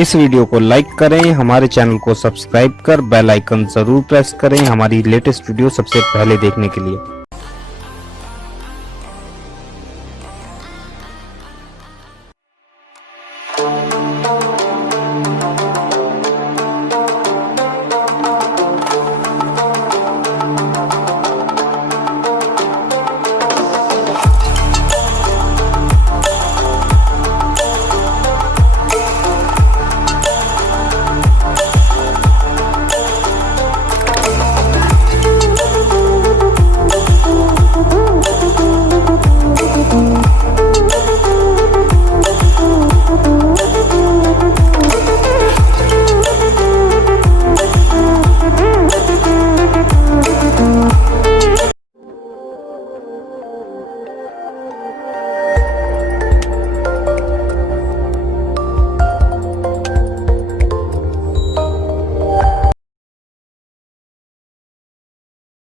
इस video को like करें, हमारे चैनल को सब्सक्राइब कर बेल आइकन जरूर प्रेस करें हमारी लेटेस्ट वीडियो सबसे पहले देखने के लिए।